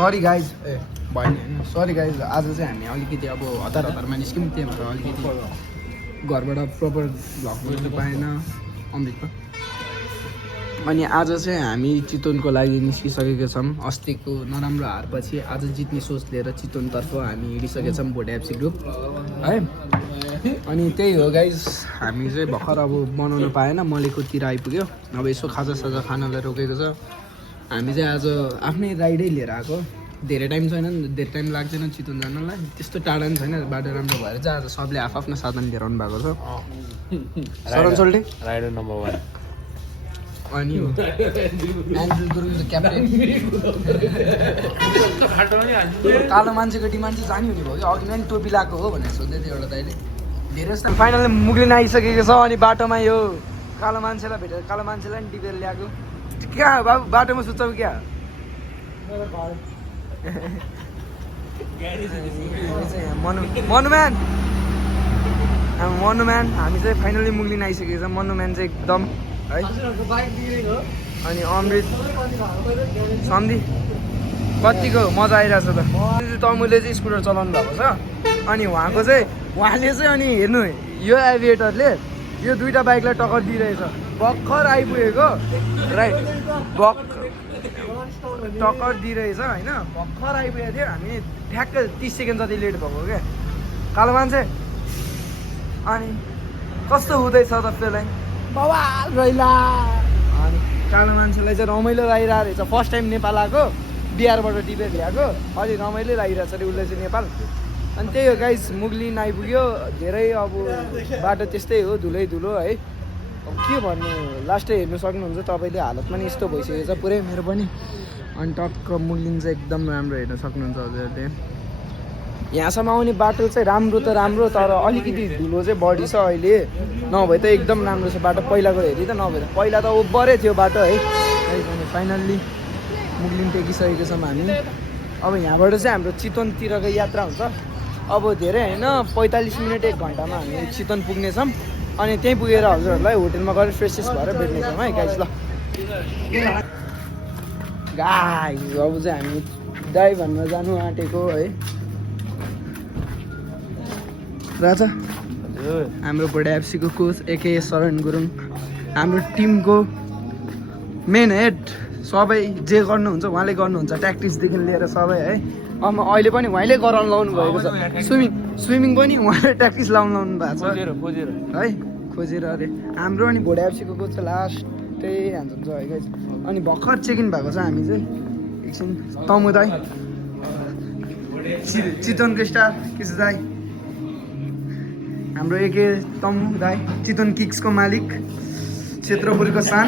Sorry guys भएन होइन sorry guys आज चाहिँ हामी अलिकति अब हतारमा निस्क्यौँ त्यही भएर अलिकति घरबाट प्रपर भ्लग गर्नु पाएन अमृतको अनि आज चाहिँ हामी चितवनको लागि निस्किसकेका छौँ अस्तिको नराम्रो हारपछि आज जित्ने सोच लिएर चितवनतर्फ हामी हिँडिसकेका छौँ भोटे एफसी ग्रुप है अनि त्यही हो गाइज हामी चाहिँ भर्खर अब बनाउनु पाएन मलेकोतिर आइपुग्यो अब यसो खाजासाजा खानलाई रोकेको छ हामी चाहिँ आज आफ्नै राइडै लिएर आएको धेरै टाइम छैन धेरै टाइम लाग्दैन चितवन जानलाई त्यस्तो टाढा पनि छैन बाटो राम्रो भएर चाहिँ आज सबले आफ्नो साधन लिएर आउनु भएको छ सरन सोल्टे राइडर नम्बर 1 अनि एन्ड्रु गुरुङ द क्याप्टेन कालो मान्छेको डिमान्ड चाहिँ जाने हुने भयो कि अघि नै टोपी लगाएको हो भनेर सोध्दै थियो एउटा दाइले धेरै जस्तो फाइनली मुग्लिन आइसकेको छ अनि बाटोमा यो कालो मान्छेलाई भेटेर कालो मान्छेलाई नि टिपेर ल्याएको क्या बाबु बाटोमा सुत्छौ क्या मनुम्यान हामी चाहिँ फाइनली मुग्लिन आइसकेको छ मनुम्यान चाहिँ एकदम है अनि अमृत सन्धि कतिको मजा आइरहेछ त तमुले चाहिँ स्कुटर चलाउनु भएको छ अनि उहाँले चाहिँ अनि हेर्नु यो एभिएटरले यो दुईवटा बाइकलाई टक्कर दिइरहेछ भर्खर आइपुगेको राइट टक्कर दिइरहेछ होइन भर्खर आइपुगेको थियो हामी ठ्याक्क 30 सेकेन्ड जति लेट भएको क्या कालो मान्छे अनि कस्तो हुँदैछ तपाईँलाई बवाल रैला अनि कालो मान्छेलाई चाहिँ रमाइलो लागिरहेको रहेछ फर्स्ट टाइम नेपाल आएको बिहारबाट टिपेर ल्याएको अलि रमाइलो लागिरहेछ अरे उसले चाहिँ नेपाल अनि त्यही हो गाइस मुग्लिन आइपुग्यो धेरै अब बाटो त्यस्तै हो धुलै धुलो है अब के भन्नु लास्टै हेर्नु सक्नुहुन्छ तपाईँले हालत पनि यस्तो भइसकेको छ पुरै मेरो पनि अनि टक्क मुग्लिन चाहिँ एकदम राम्रो हेर्न सक्नुहुन्छ हजुरले यहाँसम्म आउने बाटो चाहिँ राम्रो तर अलिकति धुलो चाहिँ बढी छ अहिले नभए त एकदम राम्रो छ बाटो पहिलाको हेरी त नभए त पहिला त ओभरै थियो बाटो है अनि फाइनल्ली मुग्लिन टेकिसकेको छौँ हामी अब यहाँबाट चाहिँ हाम्रो चितवनतिरको यात्रा हुन्छ अब धेरै होइन 45 मिनट 1 घन्टामा हामी चितवन पुग्नेछौँ अनि त्यहीँ पुगेर हजुरहरूलाई होटेलमा गएर फ्रेसेस भएर भेट्नेछौँ है गाइस ल गाइस अब चाहिँ हामी दाइ भन्न जानु आँटेको है राजा हाम्रो भोटे एफसीको कोच एके शरण गुरुङ हाम्रो टिमको मेन हेड सबै जे गर्नुहुन्छ उहाँले गर्नुहुन्छ ट्याक्टिक्सदेखि लिएर सबै है अहिले पनि उहाँले गराउनु लाउनु भएको छ स्विमिङ पनि उहाँले ट्याक्टिक्स लाउनु भएको छ है खोजेर अरे हाम्रो अनि भोटे एफसीको कोच चाहिँ लास्टै हान्छ है गाइस अनि भर्खर चेक इन भएको छ हामी चाहिँ एकछिन तमु दाइ चितवनको स्टार किस दाइ हाम्रो एके तमु दाइ चितवन किक्सको मालिक क्षेत्रपुरीको सान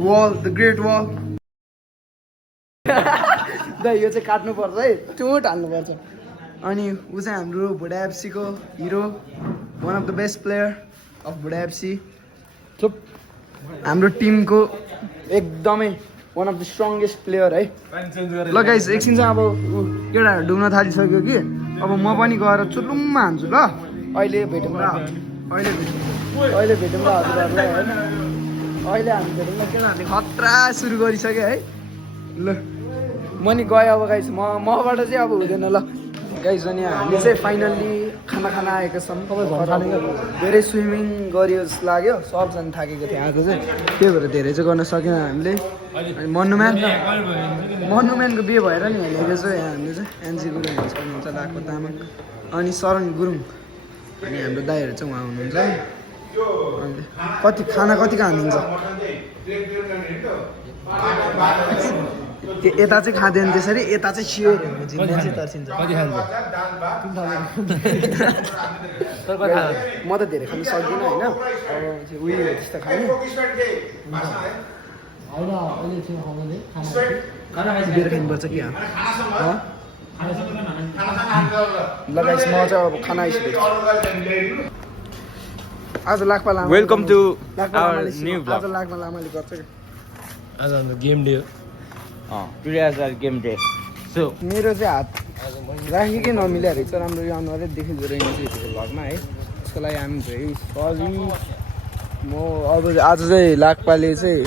वल द ग्रेट वल दाइ यो चाहिँ काट्नुपर्छ है चोट हाल्नुपर्छ अनि ऊ चाहिँ हाम्रो भोटे एफसीको hero one of the best player of Bhote FC चुप हाम्रो टिमको एकदमै one of the strongest player है ल गाइस एकछिन चाहिँ अब एउटा डुब्न थालिसक्यो कि अब म पनि गएर चुलुम्मा हान्छु ल अहिले भेटौँ ल अहिले भेटौँ ल हजुरहरूलाई होइन अहिले हामी भेटौँ ल किनभने खतरा सुरु गरिसक्यो है ल म नि गएँ अब गाइस मबाट चाहिँ अब हुँदैन ल गाइस अनि हामी चाहिँ फाइनल्ली खाना आएको छौँ धेरै स्विमिङ गरियो जस्तो लाग्यो सबजना थाकेको थियो आज चाहिँ त्यही भएर धेरै चाहिँ गर्न सकेन हामीले अनि मनुम्यानको बिहे भएर नि हेरेको छ यहाँ हामीले चाहिँ एनजी गुरुङ हुनुहुन्छ लाखो तामाङ अनि शरण गुरुङ अनि हाम्रो दाइहरू चाहिँ उहाँ हुनुहुन्छ अनि खाना कतिको हालिदिन्छ यता चाहिँ खाँदैन त्यसरी यता चाहिँ सियो जिन्दगी चाहिँ तर्सिन्छ म त धेरै खानु सक्दिनँ होइन अब उयो त्यस्तो खाने बेर खानुपर्छ कि लगाइस म चाहिँ अब खाना आइसकेको आज Lakpa Lama welcome to our new blog आज लाक्पा लामाले गर्छ कि आज हाम्रो गेम डे टुडे आज आवर गेम डे सो मेरो चाहिँ हात राखेकै नमिलेर रहेछ राम्रो यो अनुहारै देखिँदो रहेछ भ्लगमा है त्यसको लागि हामी धेरै सरी म अब आज चाहिँ लाक्पाले चाहिँ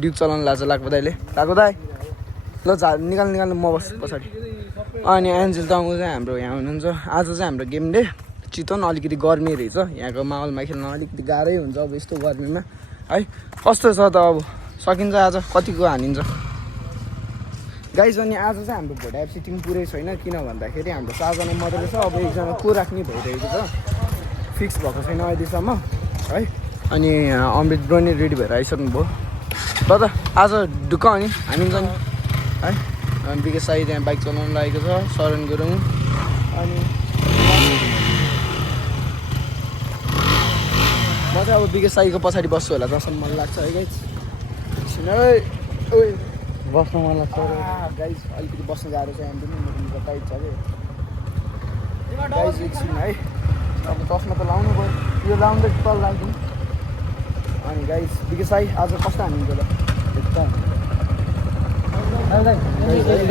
ड्युक चलाउनु लाग्छ लाक्पा दाइले लाग्को दाइ ल निकाल्नु म बस्छु पछाडि। अनि एन्जेल तामाङ चाहिँ हाम्रो यहाँ हुनुहुन्छ। आज चाहिँ हाम्रो गेम डे। चितवन अलिकति गर्मी रहेछ, यहाँको माहौलमा खेल्न अलिकति गाह्रै हुन्छ अब यस्तो गर्मीमा है। कस्तो छ त अब सकिन्छ आज कतिको हानिन्छ गाइज। अनि आज चाहिँ हाम्रो भोट एफसी टिम पुरै छैन, किन भन्दाखेरि हाम्रो 4 जना मात्रै छ। अब एकजना को राख्ने भइरहेको छ, फिक्स भएको छैन अहिलेसम्म है। अनि अमृत ब्रो नि रेडी भएर आइसक्नु भयो। ल त आज ढुक्क अनि हामी जाने है। विकेश साई त्यहाँ बाइक चलाउनु लागेको छ, शरण गुरुङ। अनि म चाहिँ अब विकेश साईको पछाडि बस्छु होला जसम्म मन लाग्छ है गाइज। एकछिन है बस्न मन लाग्छ गाइज, अलिकति बस्नु गाह्रो छ यहाँ पनि, टाइट छ कि गाइज। एकछिन है, अब चस्मा त लाउनु पऱ्यो, यो लाउँदै तल लाग्दैन। अनि गाइज विकेश साई आज कस्तो हानिन्छ त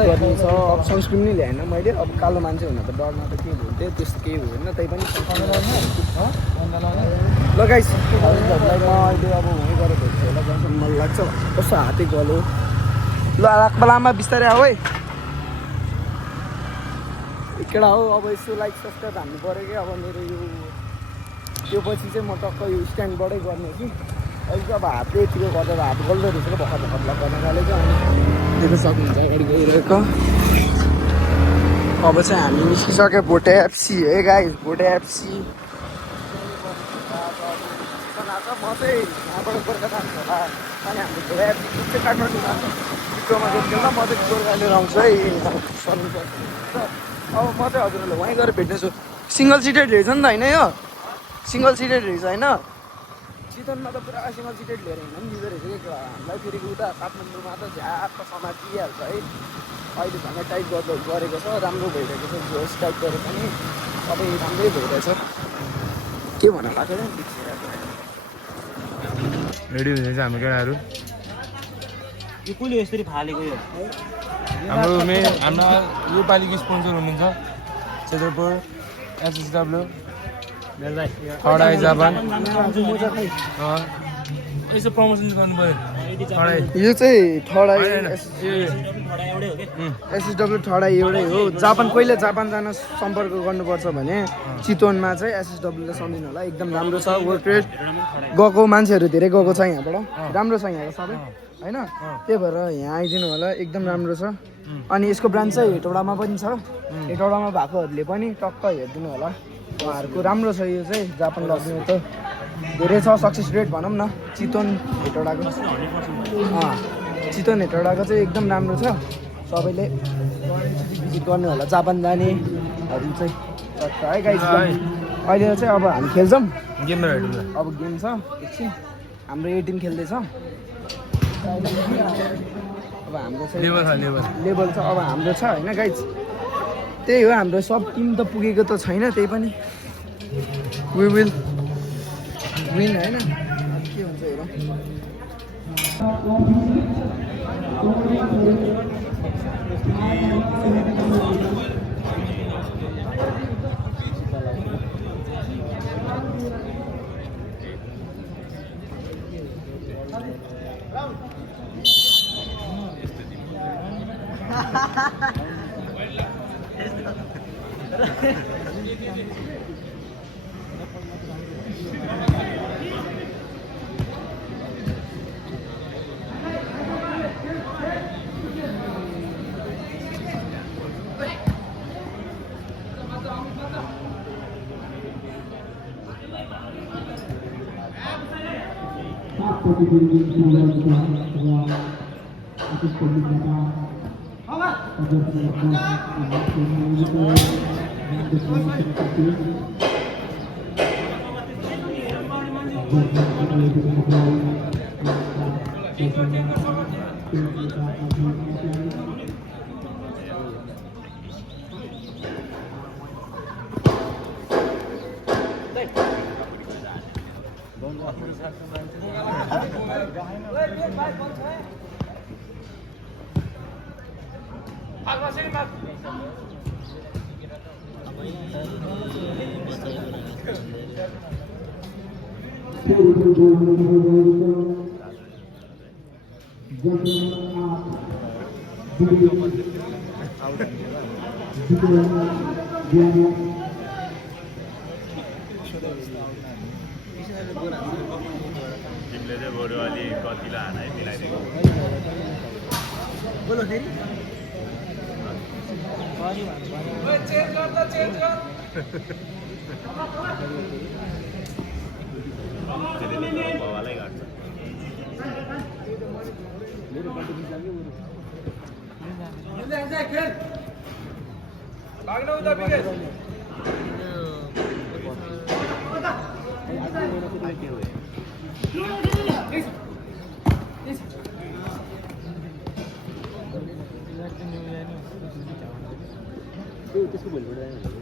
गर्मी छ। अब सनस्क्रिन नै ल्याएन मैले, अब कालो मान्छे हुन त डरमा त केही हुन्थ्यो, त्यस्तो केही हुँदैन। त्यही पनि ल गाइस, हजुरहरूलाई म अहिले अब वहीँ गएर भेट्छु होला जसम्म मन लाग्छ। कस्तो हातै गलो ल लामा बिस्तारै आऊ है केटा हो। अब यसो लाइक सब्सक्राइब हान्नु पऱ्यो कि अब मेरो यो पछि चाहिँ म टक्क यो स्ट्यान्डबाटै गर्ने कि अहिले चाहिँ अब हातले यतिको गर्दा हात गल्दो रहेछ क्या, भर्खर गर्न थालेको। अनि देख्न सक्नुहुन्छ अगाडि गइरहेको। अब चाहिँ हामी निस्किसक्यो भोटे एफसी है गाइस, भोटे एफसी। म चाहिँ यहाँबाट गोर्खा जान्छु होला। अनि हाम्रो भोटे एफसी चाहिँ काठमाडौँ जान्छ, चित्रोमा गएर खेल्दा म चाहिँ गोर्खा लिएर आउँछु है सर्नुपर्छ। अब म चाहिँ हजुरहरूलाई वहीँ गएर भेट्नेछु। सिङ्गल सिटेड रहेछ नि त होइन, यो सिङ्गल सिटेड रहेछ होइन। चितवनमा त पुरा सिङ्गल सिटेड लिएर हिँड्नु पनि दिँदो रहेछ कि हामीलाई। फेरि उता काठमाडौँमा त झ्याप समातिहाल्छ है। अहिले झन् टाइप गरेको छ, राम्रो भइरहेको छ। जोस टाइप गरेर पनि सबै राम्रै भइरहेछ। के भन्न लाग्यो रेडी हुँदैछ हाम्रो केटाहरू। यो कसले यसरी फालेको यो हाम्रो यो पालिको स्पोन्सर हुनुहुन्छ क्षेत्रपुर एसएसडब्ल्यू खडाई जापान। यसो प्रमोसन गर्नु पऱ्यो। यो चाहिँ ठडाई एसएसडब्ल्यू ठडाई एउटै हो। जापान कहिले जापान जान सम्पर्क गर्नुपर्छ भने चितवनमा चाहिँ एसएसडब्ल्यूले सम्झिनु होला, एकदम राम्रो छ। वर्क रेट गएको मान्छेहरू धेरै गएको छ यहाँबाट, राम्रो छ यहाँको सबै होइन। त्यही भएर यहाँ आइदिनु होला, एकदम राम्रो छ। अनि यसको ब्रान्च चाहिँ हेटौडामा पनि छ, हेटौडामा भएकोहरूले पनि टक्क हेरिदिनु होला, उहाँहरूको राम्रो छ। यो चाहिँ जापान लग्ने त धेरै छ, सक्सेस रेट भनौँ न। चितवन हेटौडाको चाहिँ एकदम राम्रो छ। सबैले भिजिट गर्नु होला, जापान जानेहरू चाहिँ है गाइस। अहिले चाहिँ अब हामी खेल्छौँ गेम। अब गेम छ एकछिन, हाम्रो ए टिम खेल्दैछ। अब हाम्रो चाहिँ लेभल छ, अब हाम्रो छ होइन गाइस। त्यही हो, हाम्रो सब टिम त पुगेको त छैन, त्यही पनि वी विल विन होइन। के हुन्छ हेरौँ। तिमीले चाहिँ बरु अलि कतिलाई हाना मिलाइदिएको बोलो फेरि बाबालाई घट्छ त्यसको भोलिबाट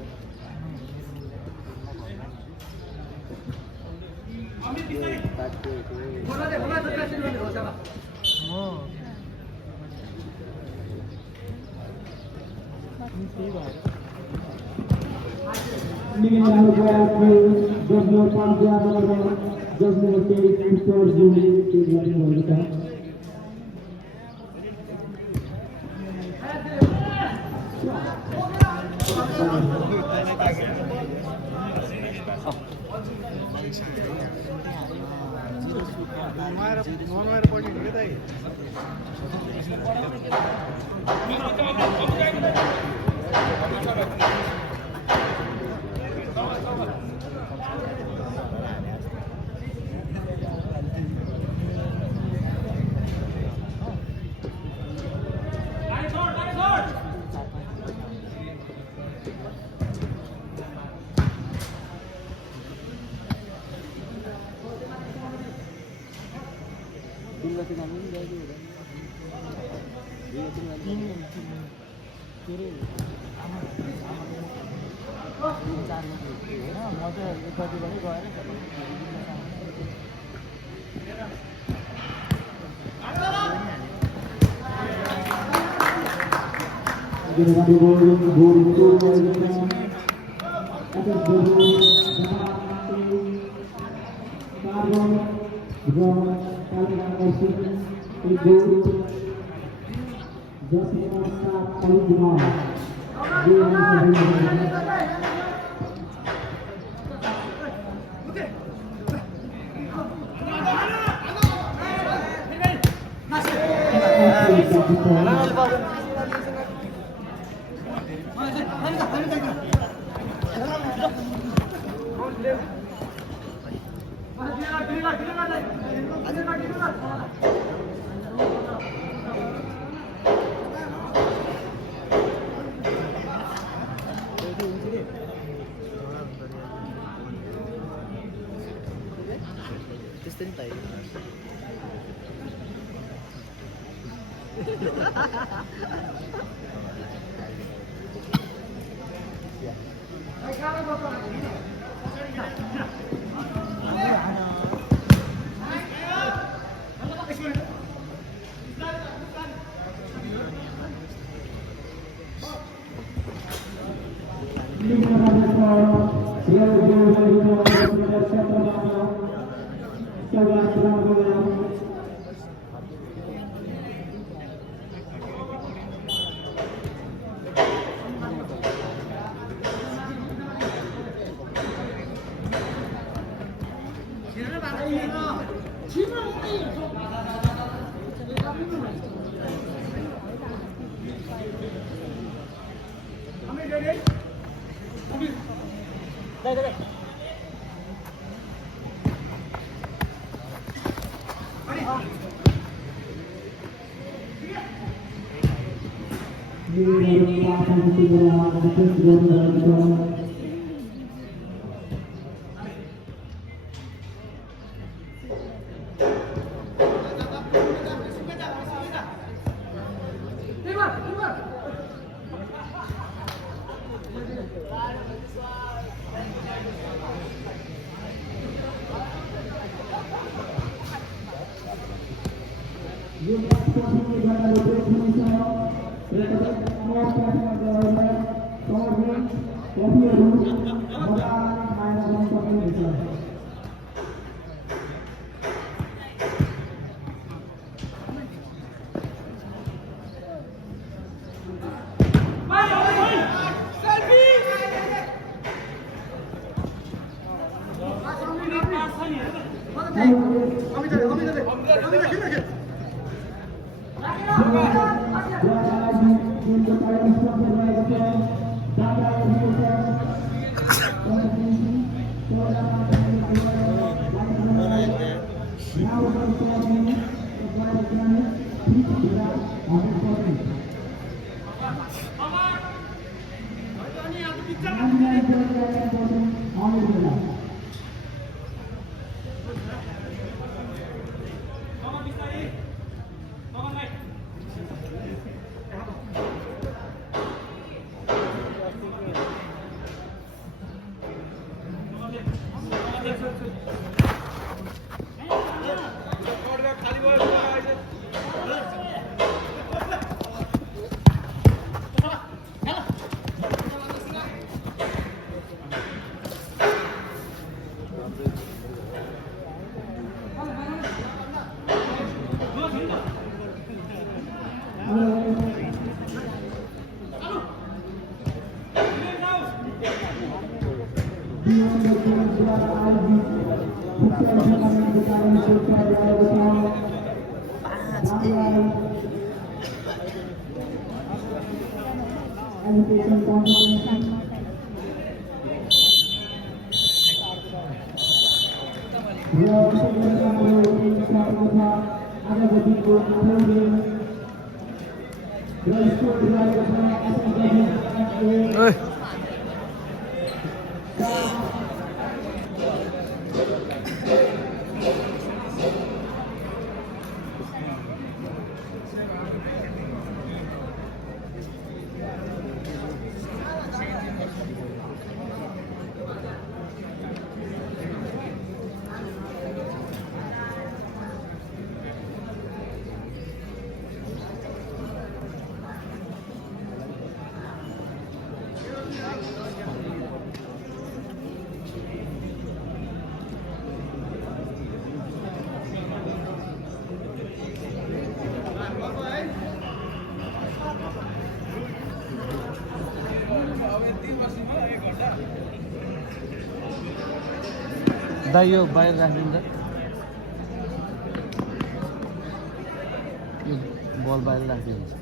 ओइ दा यो बाहिर राखिदिन्छ यो बल बाहिर राखिदिन्छ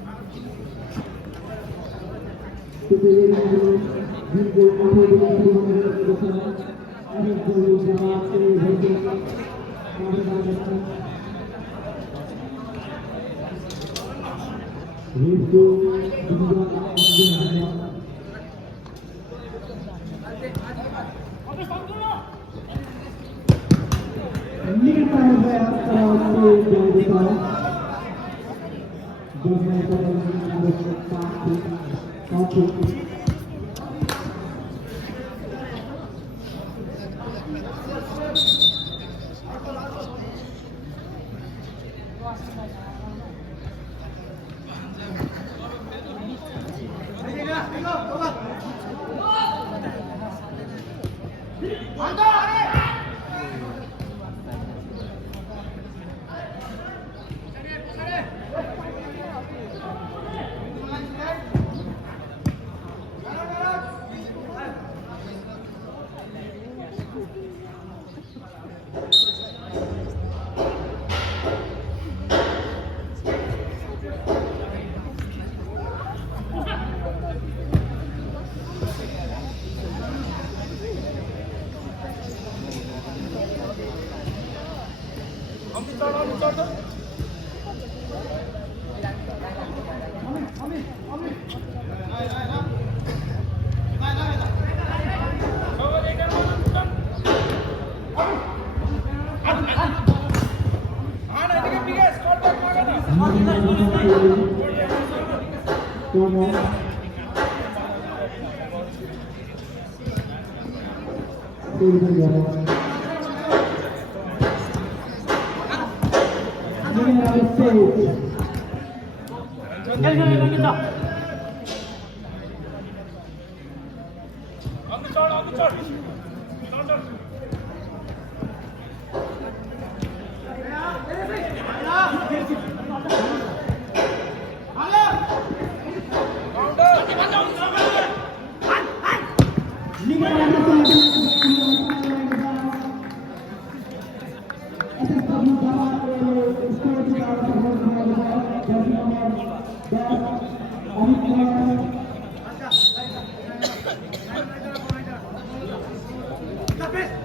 Stop it!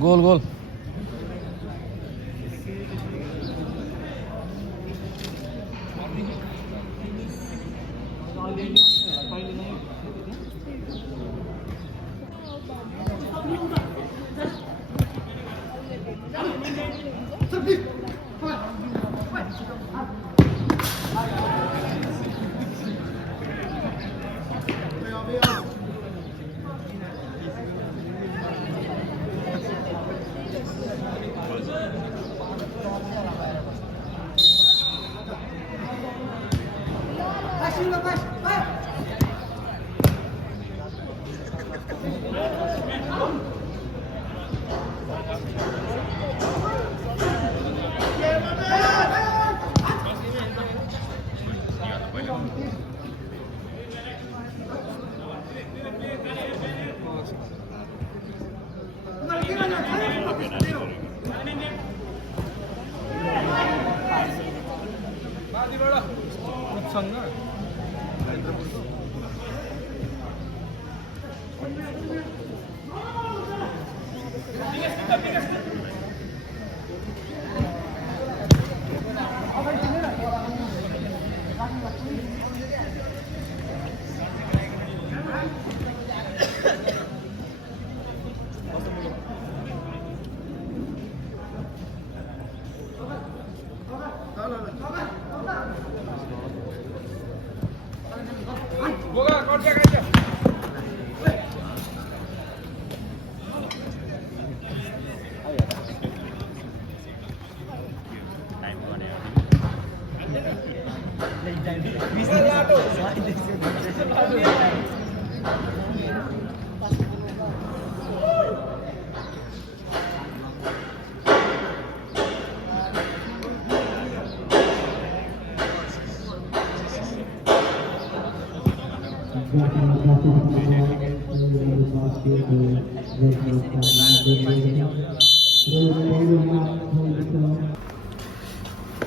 गोल गोल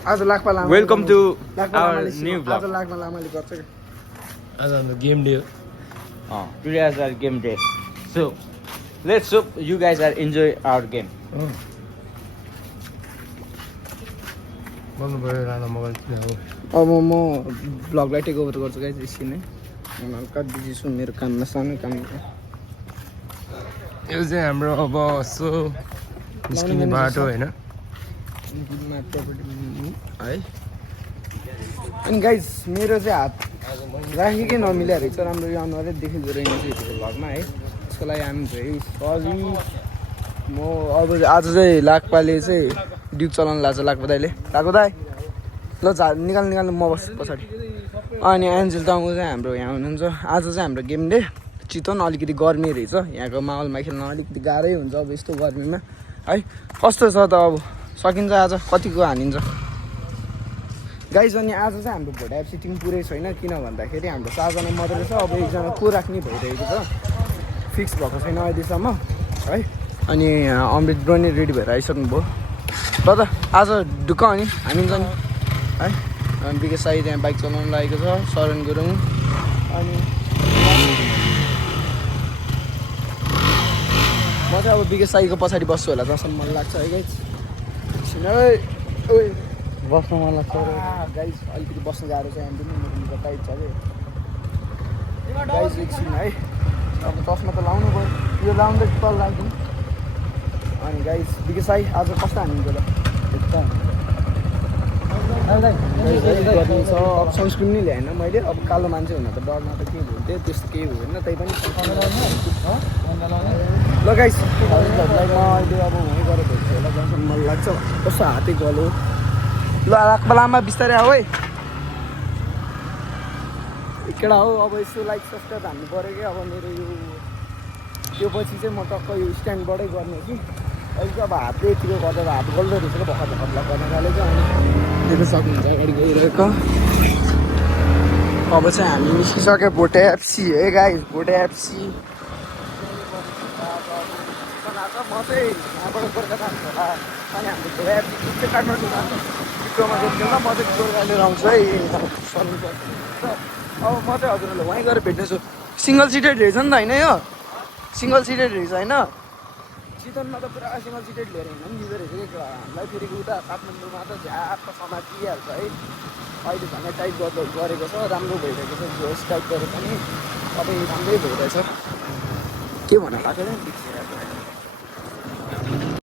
आज लाखपा लामा Welcome to लाखपा our लामाले new आज vlog. लाखपा लामाले गर्छ क्या आज हाम्रो गेम डे हो Today is our game day. So let's hope you guys are enjoy our game. भन्नु पऱ्यो राणा मोबाइल किन हो अब म भ्लगलाई टेक ओभर गर्छु गाइस एकछिन है म हल्का बिजी छु मेरो काममा सानो काम यो चाहिँ हाम्रो अब यसो निस्किने बाटो होइन है अनि गाइस मेरो चाहिँ हात राखेकै नमिल्या रहेछ राम्रो यो अनुहारै देखिँदो रहेछ यतिको भ्लगमा है त्यसको लागि हामी भेरी सरी म अब आज चाहिँ लाखपाले चाहिँ ड्युक चलाउनु लाग्छ लाखपा दाइले लाखपा दाइ ल निकाल्नु म बस्छु पछाडि अनि एन्जेल तामाङ चाहिँ हाम्रो यहाँ हुनुहुन्छ आज चाहिँ हाम्रो गेम डे चितवन अलिकति गर्मी रहेछ यहाँको माहौलमा खेल्न अलिकति गाह्रै हुन्छ अब यस्तो गर्मीमा है कस्तो छ त अब सकिन्छ आज कतिको हानिन्छ गाइज अनि आज चाहिँ हाम्रो भोट एफसी टिम पुरै छैन किन भन्दाखेरि हाम्रो 4 जना मात्रै छ अब एकजना को राख्ने भइरहेको छ फिक्स भएको छैन अहिलेसम्म है अनि अमृत ब्रो नै रेडी भएर आइसक्नु भयो ल त आज ढुक्क अनि हामी नि है अनि विकेश साई त्यहाँ बाइक चलाउनु लागेको छ शरण गुरुङ अनि म चाहिँ अब विकेश साईको पछाडि बस्छु होला जसम्म मन लाग्छ है गाइज बस्न मन लाग्छ गाइज अलिकति बस्नु गाह्रो छ यहाँ पनि मेरो टाइट छ कि गाइज एकछिन है अब चस्मा त लाउनु पऱ्यो यो लाउँदै तल लाग्दिउँ अनि गाइज विकेश साई आज कस्तो हानिन्छ त गर्मी छ अब सनस्क्रिन नै ल्याएन मैले अब कालो मान्छे हुन त डरमा त केही हुन्थ्यो त्यस्तो केही हुँदैन त्यही पनि ल गाइस हजुरहरूलाई म अहिले अब वहीँ गएर भेट्छु होला जहाँसम्म मन लाग्छ कस्तो हातै गलो ल लाखपालामा बिस्तारै आऊ है केटा हो अब यसो लाइक सब्सक्राइब हान्नु पऱ्यो कि अब मेरो यो पछि चाहिँ म टक्क यो स्ट्यान्डबाटै गर्ने कि अहिले अब हातले यतिको गर्दा हात गल्दो रहेछ क्या भर्खर भर्खर गर्न थालेको अनि देख्न सक्नुहुन्छ अगाडि गइरहेको अब चाहिँ हामी निस्किसक्यो भोटे एफसी है गाइस भोटे एफसी म चाहिँ यहाँबाट गोर्खा जान्छु होला अनि हाम्रो भोटे एफसी चाहिँ काठमाडौँ जान्छ विक्रोमा देख्दैन म चाहिँ गोर्खा लिएर आउँछु है अब म चाहिँ हजुरहरूलाई वहीँ गएर भेट्नेछु सिङ्गल सिटेड रहेछ नि त होइन यो सिङ्गल सिटेड रहेछ होइन चितवनमा त पुरा सिङ्गल सिटेड लिएर हिँड्नु पनि दिँदो रहेछ कि हामीलाई फेरि उता काठमाडौँमा त झ्याप समातिहाल्छ है अहिले झन् टाइप गरेको छ राम्रो भइरहेको छ जोस टाइप गरेर पनि सबै राम्रै भइरहेछ के भन्न लाग्छ